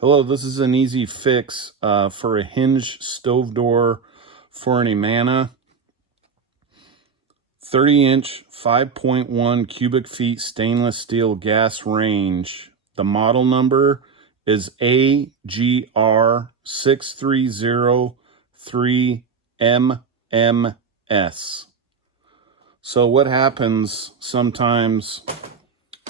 Hello, this is an easy fix for a hinge stove door for an Amana 30-inch 5.1 cubic feet stainless steel gas range. The model number is AGR6303MMS. So what happens sometimes,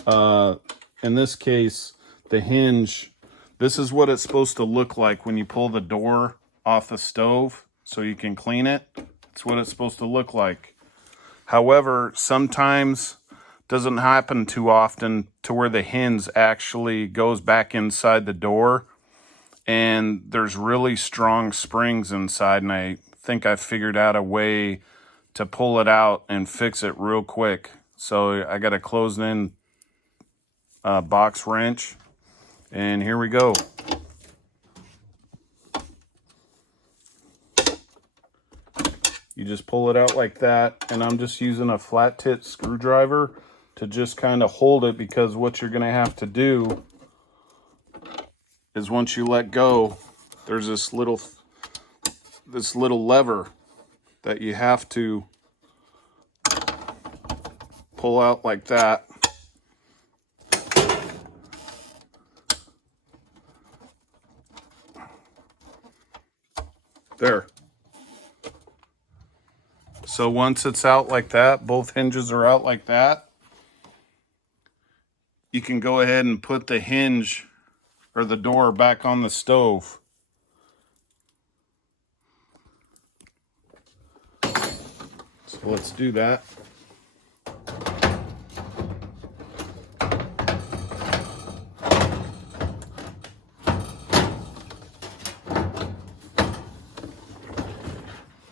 in this case, the hinge, this is what it's supposed to look like when you pull the door off the stove so you can clean it. It's what it's supposed to look like. However, sometimes doesn't happen too often to where the hinge actually goes back inside the door and there's really strong springs inside, and I think I figured out a way to pull it out and fix it real quick. So I got a closed in box wrench, and here we go. You just pull it out like that, and I'm just using a flat tip screwdriver to just kind of hold it, because what you're gonna have to do is once you let go, there's this little lever that you have to pull out like that. There. So once it's out like that, both hinges are out like that, you can go ahead and put the hinge or the door back on the stove. So let's do that.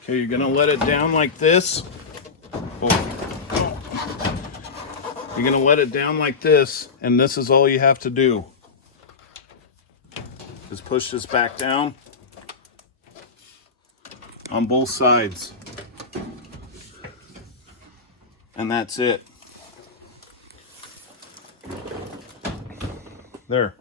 Okay, you're gonna let it down like this. You're gonna let it down like this, and this is all you have to do. Just push this back down on both sides. And that's it. There.